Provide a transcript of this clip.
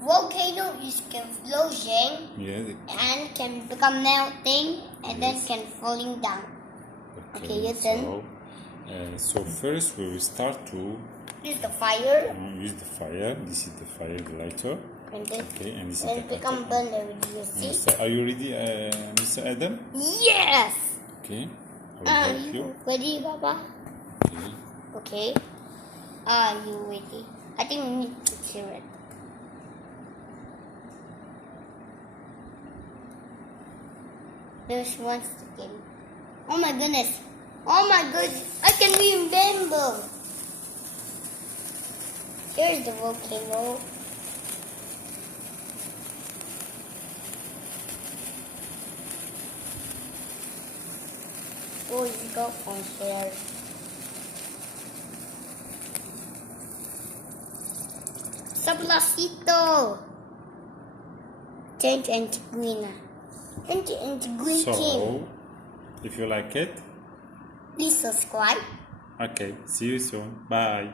volcano is explosion Yeah. and can become melting and then can falling down. Okay, your turn. So first we will start to Use the fire. use the fire. This is the fire, the lighter. And then, Okay, and this is and the become cutter. burn already, you see? So are you ready, Mr. Adam? Yes! Okay, I will help you. Ready, Papa? Okay. Okay. Are you ready? I think we need to cheer it. There's one second. Oh my goodness. Oh my goodness. I can remember. Here's the volcano. Oh, you go on here. Sablacito. Change and green. And green team. So, if you like it, Please subscribe. okay, see you soon. Bye.